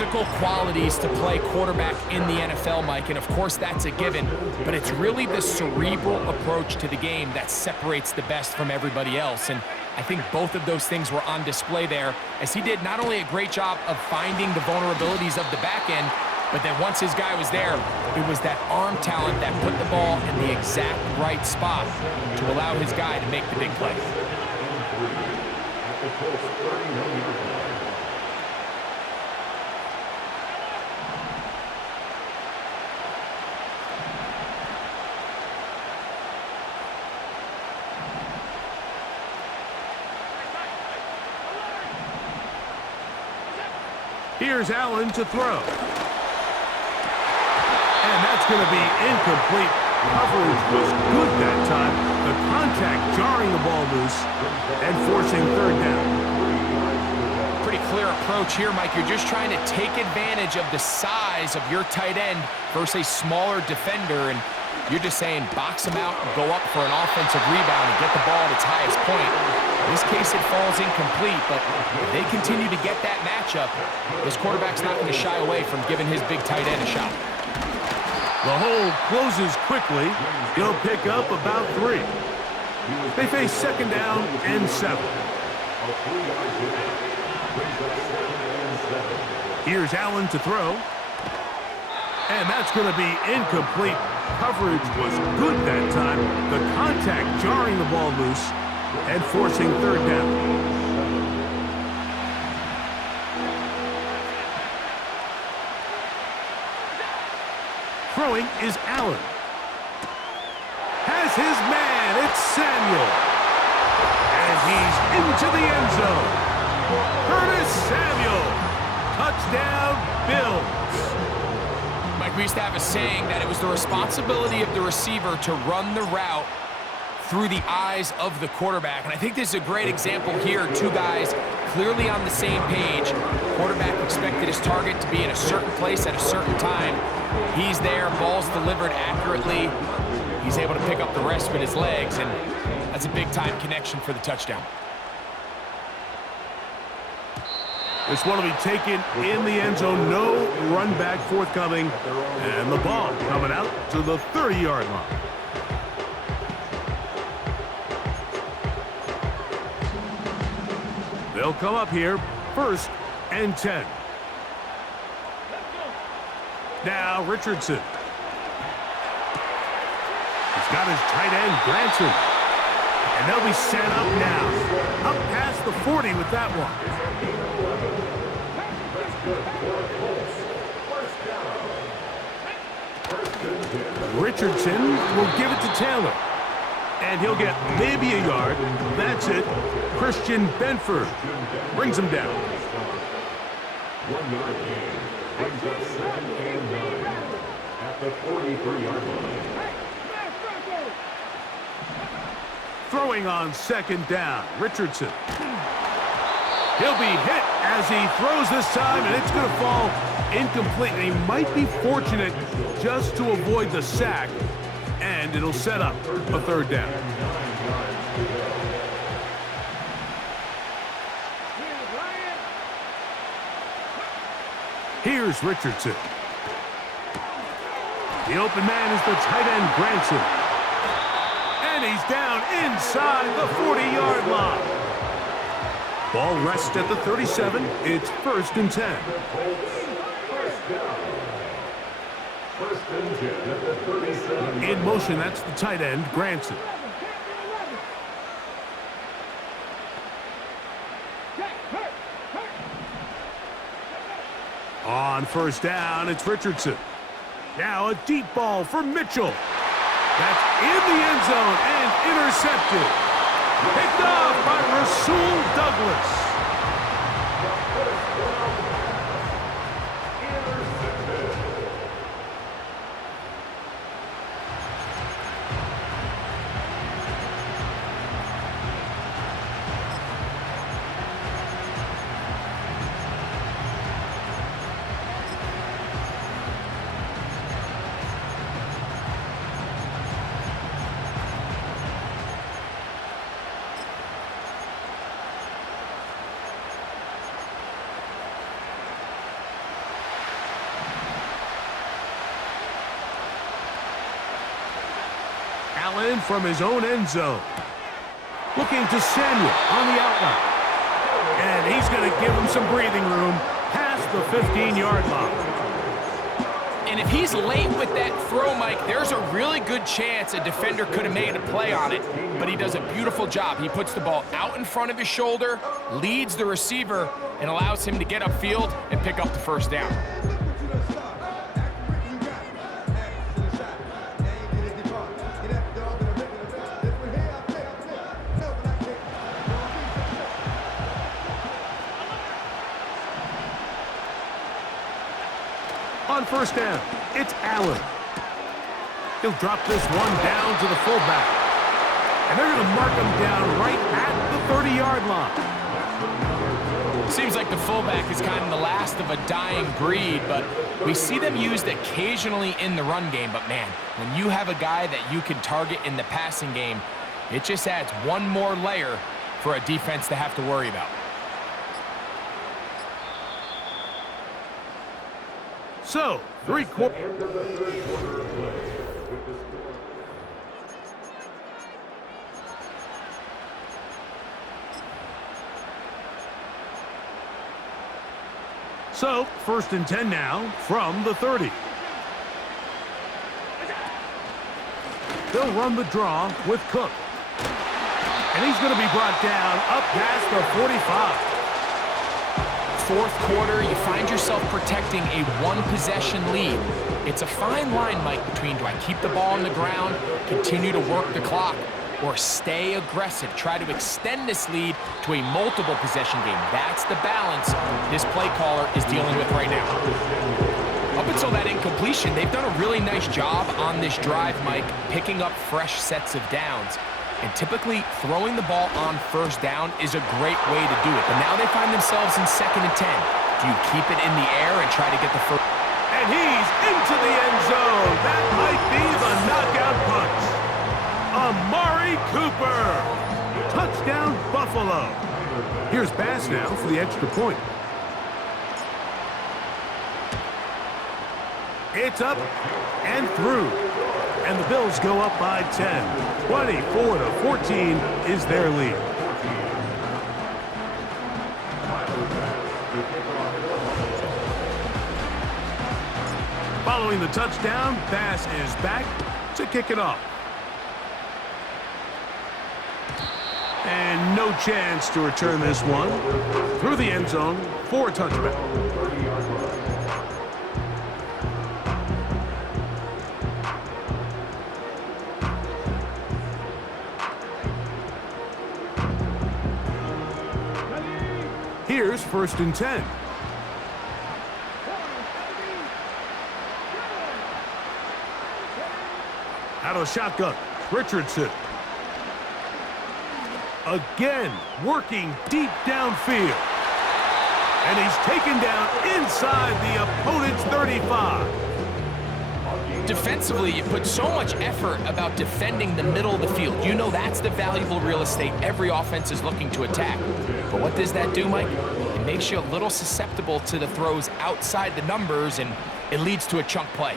physical qualities to play quarterback in the NFL, Mike, and of course that's a given, but it's really the cerebral approach to the game that separates the best from everybody else, and I think both of those things were on display there, as he did not only a great job of finding the vulnerabilities of the back end, but then once his guy was there, it was that arm talent that put the ball in the exact right spot to allow his guy to make the big play. Here's Allen to throw. And that's going to be incomplete. Coverage was good that time. The contact jarring the ball loose and forcing third down. Pretty clear approach here, Mike. You're just trying to take advantage of the size of your tight end versus a smaller defender, and you're just saying box him out and go up for an offensive rebound and get the ball at its highest point. In this case, it falls incomplete, but if they continue to get that matchup, this quarterback's not going to shy away from giving his big tight end a shot. The hole closes quickly. He'll pick up about 3. They face second down and 7. Here's Allen to throw. And that's going to be incomplete. Coverage was good that time. The contact jarring the ball loose and forcing third down. Throwing is Allen. Has his man. It's Samuel. And he's into the end zone. Curtis Samuel. Touchdown, Bills. Mike, we used to have a saying that it was the responsibility of the receiver to run the route through the eyes of the quarterback. And I think this is a great example here. Two guys clearly on the same page. Quarterback expected his target to be in a certain place at a certain time. He's there, ball's delivered accurately. He's able to pick up the rest with his legs, and that's a big-time connection for the touchdown. This one will be taken in the end zone. No run back forthcoming. And the ball coming out to the 30-yard line. They'll come up here, 1st and 10. Now Richardson. He's got his tight end, Granson. And they'll be set up now. Up past the 40 with that one. Richardson will give it to Taylor. And he'll get maybe a yard. That's it. Christian Benford brings him down. 1 yard gain. Brings up 2nd and 9 at the 43-yard line. Throwing on 2nd down, Richardson. He'll be hit as he throws this time, and it's going to fall incomplete. And he might be fortunate just to avoid the sack, and it'll set up a 3rd down. Here's Richardson. The open man is the tight end, Granson. And he's down inside the 40-yard line. Ball rests at the 37. It's 1st and 10. In motion, that's the tight end, Granson. On 1st down, it's Richardson. Now a deep ball for Mitchell. That's in the end zone and intercepted. Picked off by Rasul Douglas. Allen from his own end zone. Looking to Samuel on the outline. And he's going to give him some breathing room past the 15-yard line. And if he's late with that throw, Mike, there's a really good chance a defender could have made a play on it, but he does a beautiful job. He puts the ball out in front of his shoulder, leads the receiver, and allows him to get upfield and pick up the first down. On first down, it's Allen. He'll drop this one down to the fullback. And they're going to mark him down right at the 30-yard line. Seems like the fullback is kind of the last of a dying breed, but we see them used occasionally in the run game. But, man, when you have a guy that you can target in the passing game, it just adds one more layer for a defense to have to worry about. So, 3/4. So, 1st and 10 now from the 30. They'll run the draw with Cook. And he's going to be brought down up past the 45. Fourth quarter, you find yourself protecting a one-possession lead. It's a fine line, Mike, between do I keep the ball on the ground, continue to work the clock, or stay aggressive, try to extend this lead to a multiple possession game. That's the balance this play caller is dealing with right now. Up until that incompletion, they've done a really nice job on this drive, Mike, picking up fresh sets of downs. And typically, throwing the ball on first down is a great way to do it. But now they find themselves in 2nd and 10. Do you keep it in the air and try to get the first? And he's into the end zone. That might be the knockout punch. Amari Cooper. Touchdown, Buffalo. Here's Bass now for the extra point. It's up and through. And the Bills go up by 10. 24-14 is their lead. Following the touchdown, Bass is back to kick it off. And no chance to return this one. Through the end zone for a touchback. Here's 1st and 10. Out of the shotgun, Richardson. Again, working deep downfield. And he's taken down inside the opponent's 35. Defensively, you put so much effort about defending the middle of the field. You know that's the valuable real estate every offense is looking to attack. But what does that do, Mike? It makes you a little susceptible to the throws outside the numbers, and it leads to a chunk play.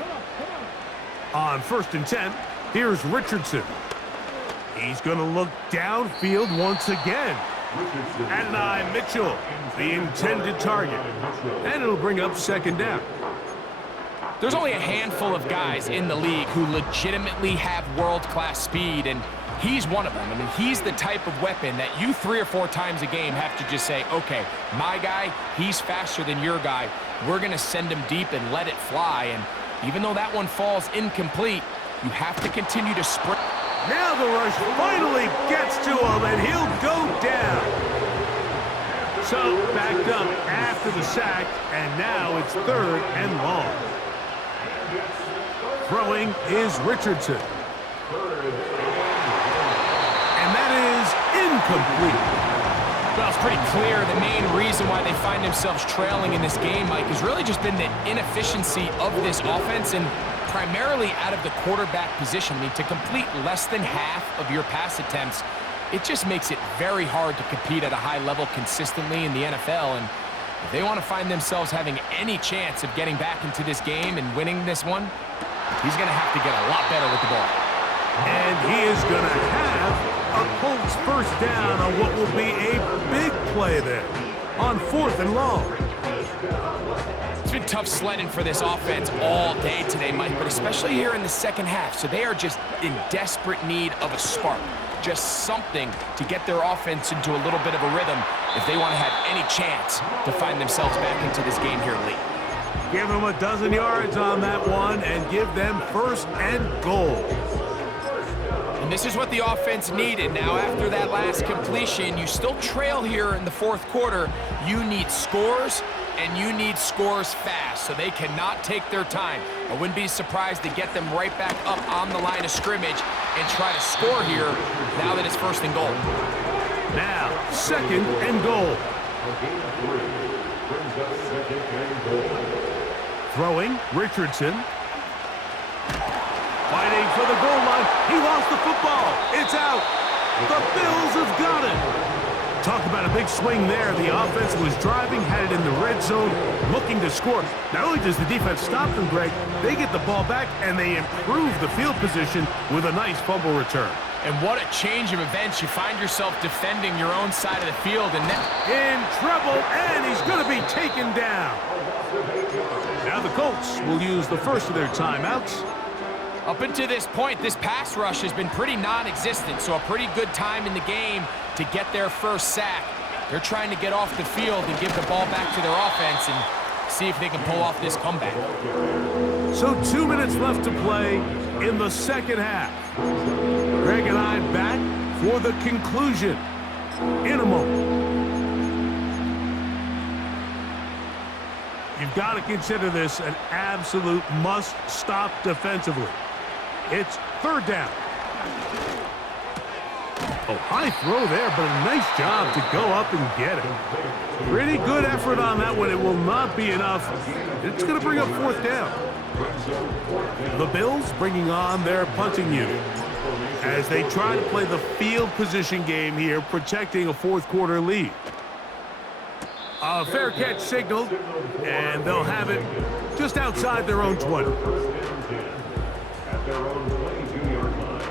On 1st and 10, here's Richardson. He's going to look downfield once again. Adonai Mitchell, the intended target. And it'll bring up 2nd down. There's only a handful of guys in the league who legitimately have world-class speed, and he's one of them. I mean, he's the type of weapon that you 3 or 4 times a game have to just say, okay, my guy, he's faster than your guy. We're going to send him deep and let it fly. And even though that one falls incomplete, you have to continue to sprint. Now the rush finally gets to him, and he'll go down. So, backed up after the sack, and now it's 3rd and long. Throwing is Richardson. And that is incomplete. Well, it's pretty clear the main reason why they find themselves trailing in this game, Mike, has really just been the inefficiency of this offense and primarily out of the quarterback position. I mean, to complete less than half of your pass attempts, it just makes it very hard to compete at a high level consistently in the NFL. And if they want to find themselves having any chance of getting back into this game and winning this one, he's going to have to get a lot better with the ball. And he is going to have a Colts first down on what will be a big play there on 4th and long. It's been tough sledding for this offense all day today, Mike, but especially here in the second half. So they are just in desperate need of a spark, just something to get their offense into a little bit of a rhythm if they want to have any chance to find themselves back into this game here late. Give them a dozen yards on that one and give them 1st and goal. And this is what the offense needed. Now, after that last completion, you still trail here in the 4th quarter. You need scores, and you need scores fast, so they cannot take their time. I wouldn't be surprised to get them right back up on the line of scrimmage and try to score here now that it's 1st and goal. Now, 2nd and goal. Throwing, Richardson. Fighting for the goal line. He lost the football. It's out. The Bills have got it. Talk about a big swing there. The offense was driving, had it in the red zone, looking to score. Not only does the defense stop them, Greg, they get the ball back and they improve the field position with a nice fumble return. And what a change of events. You find yourself defending your own side of the field and then in trouble, and he's going to be taken down. Now the Colts will use the first of their timeouts. up until this point, this pass rush has been pretty non-existent, so a pretty good time in the game to get their first sack. They're trying to get off the field and give the ball back to their offense and see if they can pull off this comeback. So 2 minutes left to play in the second half. Greg and I back for the conclusion in a moment. You've got to consider this an absolute must-stop defensively. It's third down. Oh, high throw there, but a nice job to go up and get it. Pretty good effort on that one. It will not be enough. It's going to bring up fourth down. The Bills bringing on their punting unit as they try to play the field position game here, protecting a fourth quarter lead. A fair catch signaled, and they'll have it just outside their own 20. At their own 22-yard line.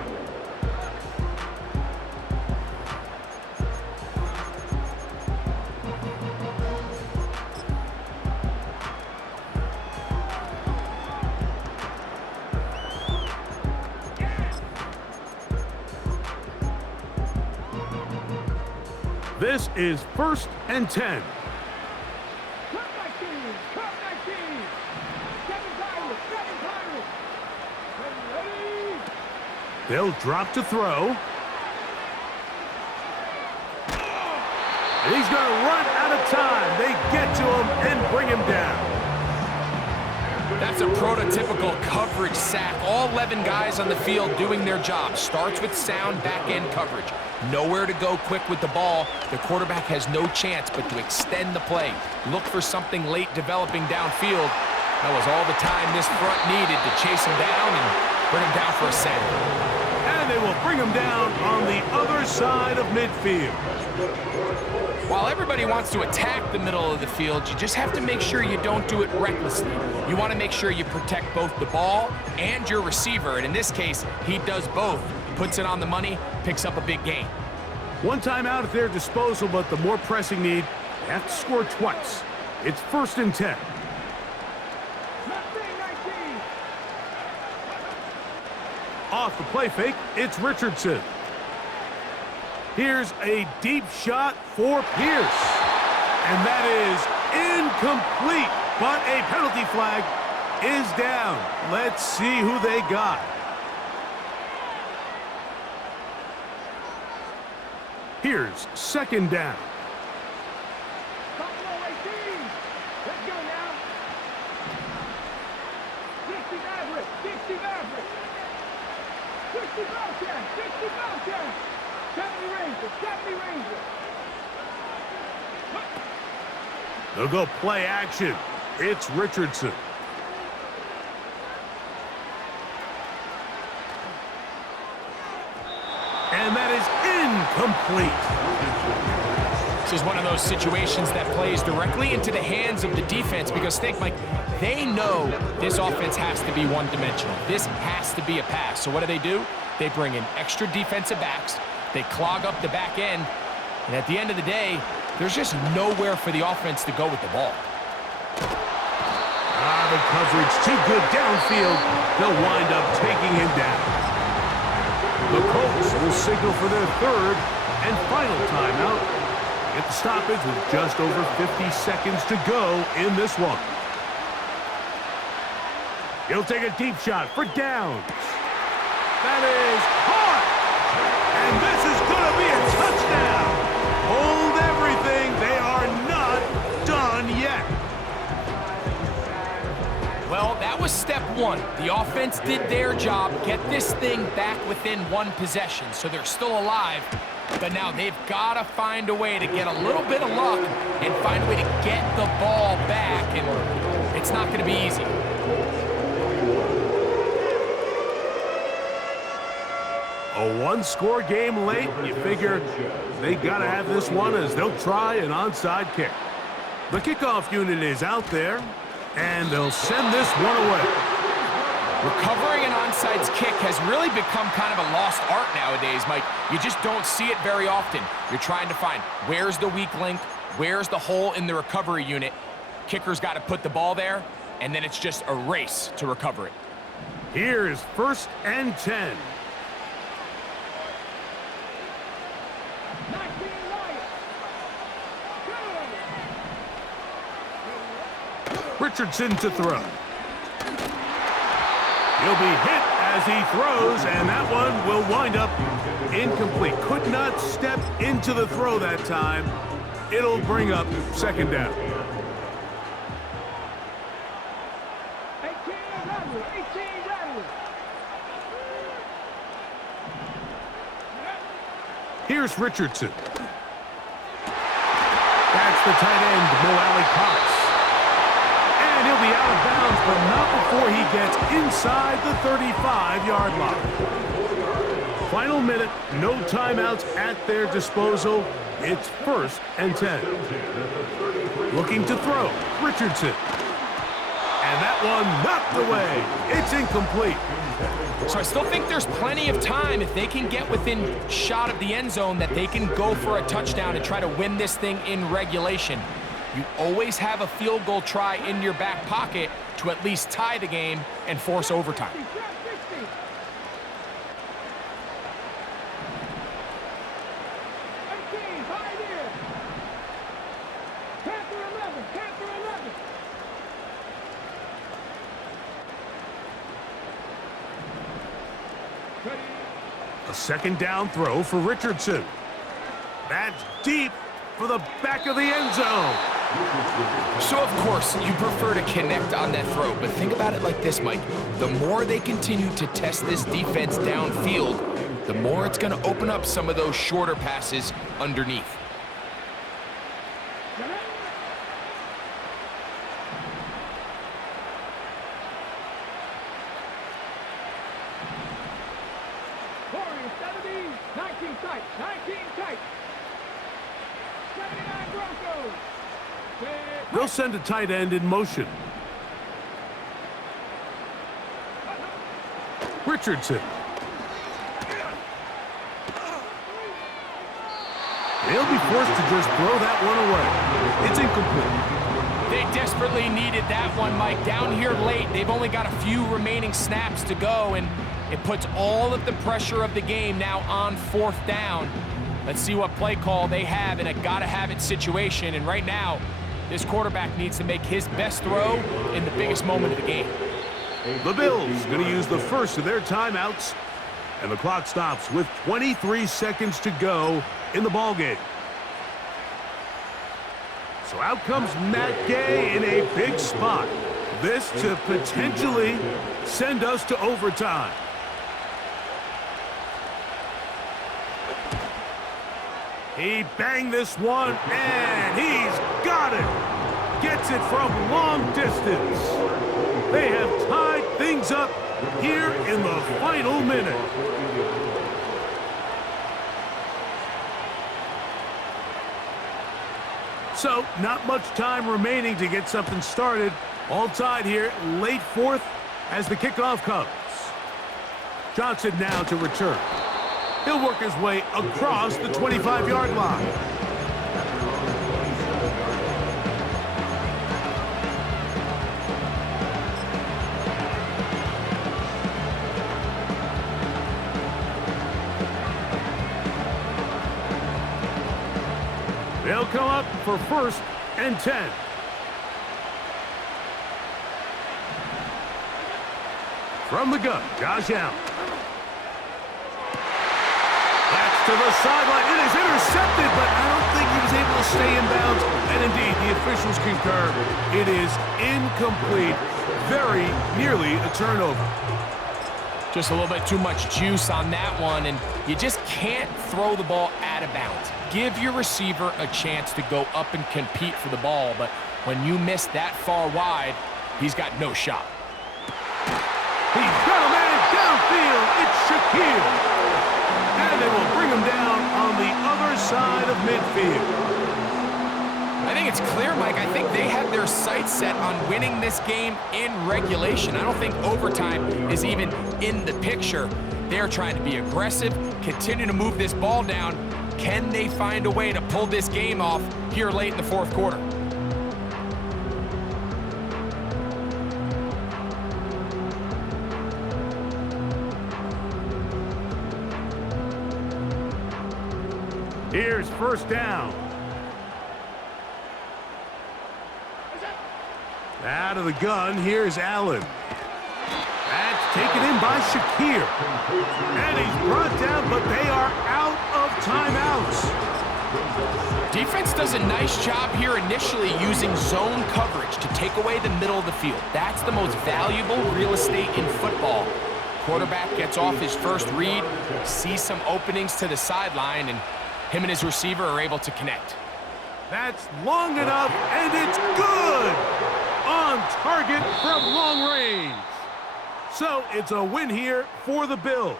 This is 1st and 10. They'll drop to throw. And he's going to run out of time. They get to him and bring him down. That's a prototypical coverage sack. All 11 guys on the field doing their job. Starts with sound back-end coverage. Nowhere to go quick with the ball. The quarterback has no chance but to extend the play. Look for something late developing downfield. That was all the time this front needed to chase him down and bring him down for a sack. And they will bring him down on the other side of midfield. While everybody wants to attack the middle of the field, you just have to make sure you don't do it recklessly. You want to make sure you protect both the ball and your receiver, and in this case, he does both. Puts it on the money, picks up a big gain. One timeout at their disposal, but the more pressing need, they have to score twice. It's 1st and 10. Off the play fake, it's Richardson. Here's a deep shot for Pierce. And that is incomplete, but a penalty flag is down. Let's see who they got. Here's 2nd down. Let's go now. 60 Maverick, 60 Maverick. 60 Bobcat, 60 Bobcat. 70 Ranger, 70 Ranger. They'll go play action. It's Richardson. And that is incomplete. This is one of those situations that plays directly into the hands of the defense because think, Mike, they know this offense has to be one-dimensional. This has to be a pass. So what do? They bring in extra defensive backs. They clog up the back end. And at the end of the day, there's just nowhere for the offense to go with the ball. The coverage too good downfield. They'll wind up taking him down. The Colts will signal for their third and final timeout. Get the stoppage with just over 50 seconds to go in this one. He'll take a deep shot for downs. That is caught! And this is going to be a touchdown! Hold everything. They are not done yet. Well, that was step one. The offense did their job, get this thing back within one possession, so they're still alive. But now they've got to find a way to get a little bit of luck and find a way to get the ball back, and it's not going to be easy. A one-score game late. You figure they got to have this one as they'll try an onside kick. The kickoff unit is out there, and they'll send this one away. Recovering an onside kick has really become kind of a lost art nowadays, Mike. You just don't see it very often. You're trying to find where's the weak link, where's the hole in the recovery unit. Kicker's got to put the ball there, and then it's just a race to recover it. Here's 1st and 10. Richardson to throw. He'll be hit as he throws, and that one will wind up incomplete. Could not step into the throw that time. It'll bring up 2nd down. 18 Rattler. Here's Richardson. That's the tight end, Mo Alley-Cox. And he'll be out of bounds, but not before he gets inside the 35-yard line. Final minute, no timeouts at their disposal. It's 1st and 10. Looking to throw, Richardson. And that one knocked away. It's incomplete. So I still think there's plenty of time if they can get within shot of the end zone that they can go for a touchdown and try to win this thing in regulation. You always have a field goal try in your back pocket to at least tie the game and force overtime. 60. Panther 11. A 2nd down throw for Richardson. That's deep for the back of the end zone. So, of course, you prefer to connect on that throw, but think about it like this, Mike. The more they continue to test this defense downfield, the more it's going to open up some of those shorter passes underneath. Warriors 70, 19 tight. 79 Broncos. They'll send a tight end in motion. Richardson. They'll be forced to just throw that one away. It's incomplete. They desperately needed that one, Mike. Down here late, they've only got a few remaining snaps to go, and it puts all of the pressure of the game now on 4th down. Let's see what play call they have in a gotta-have-it situation, and right now, this quarterback needs to make his best throw in the biggest moment of the game. The Bills going to use the first of their timeouts, and the clock stops with 23 seconds to go in the ballgame. So out comes Matt Gay in a big spot. This to potentially send us to overtime. He banged this one, and he's got it. Gets it from long distance. They have tied things up here in the final minute. So, not much time remaining to get something started. All tied here, late 4th as the kickoff comes. Johnson now to return. He'll work his way across the 25-yard line. They'll come up for 1st and 10. From the gun, Josh Allen. That's to the sideline. It is intercepted, but I don't think he was able to stay in bounds. And indeed, the officials concur. It is incomplete. Very nearly a turnover. Just a little bit too much juice on that one, and you just can't throw the ball out of bounds. Give your receiver a chance to go up and compete for the ball, but when you miss that far wide, he's got no shot. He's got a man downfield. It's Shaquille. And they will bring him down on the other side of midfield. I think it's clear, Mike. I think they have their sights set on winning this game in regulation. I don't think overtime is even in the picture. They're trying to be aggressive, continue to move this ball down. Can they find a way to pull this game off here late in the 4th quarter? Here's 1st down. Out of the gun, here's Allen. That's taken in by Shakir. And he's brought down, but they are out of timeouts. Defense does a nice job here initially using zone coverage to take away the middle of the field. That's the most valuable real estate in football. Quarterback gets off his first read, sees some openings to the sideline, and him and his receiver are able to connect. That's long enough, and it's good! On target from long range. So it's a win here for the Bills.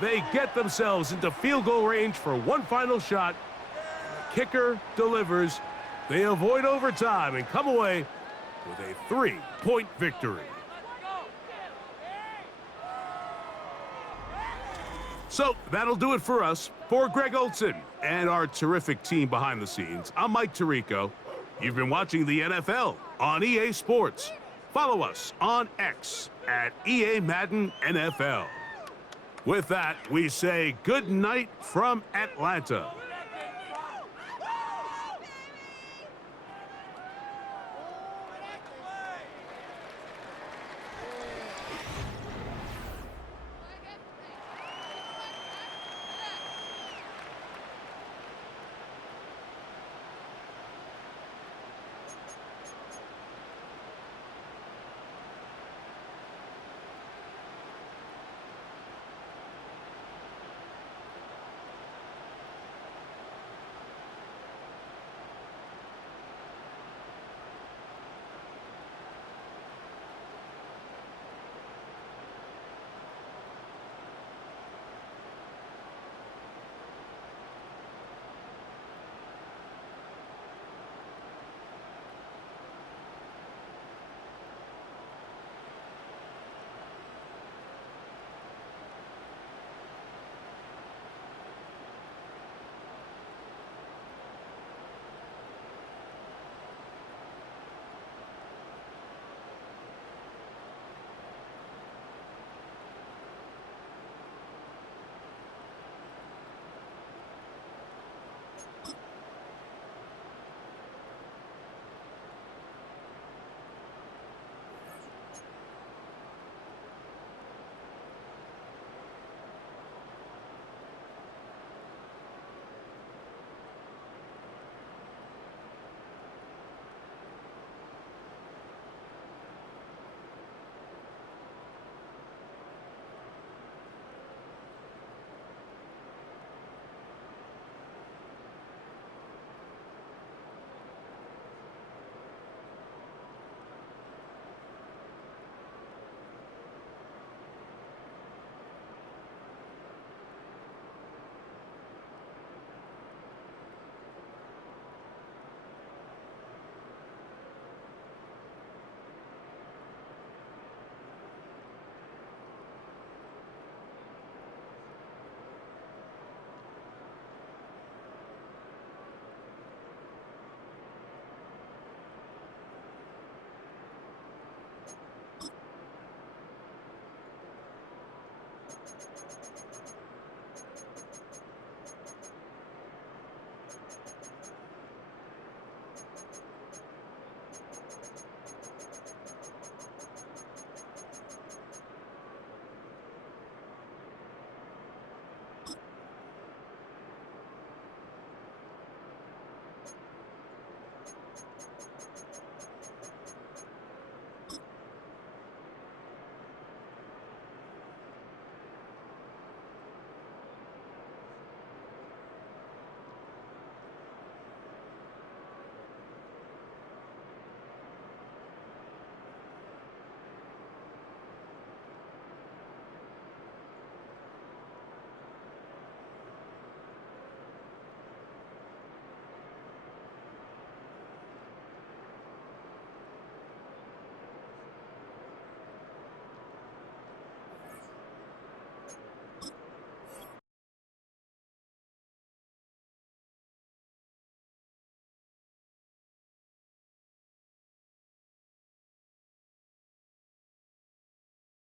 They get themselves into field goal range for one final shot. The kicker delivers. They avoid overtime and come away with a 3-point victory. So that'll do it for us. For Greg Olson and our terrific team behind the scenes, I'm Mike Tirico. You've been watching the NFL on EA Sports. Follow us on X at EA Madden NFL. With that, we say good night from Atlanta.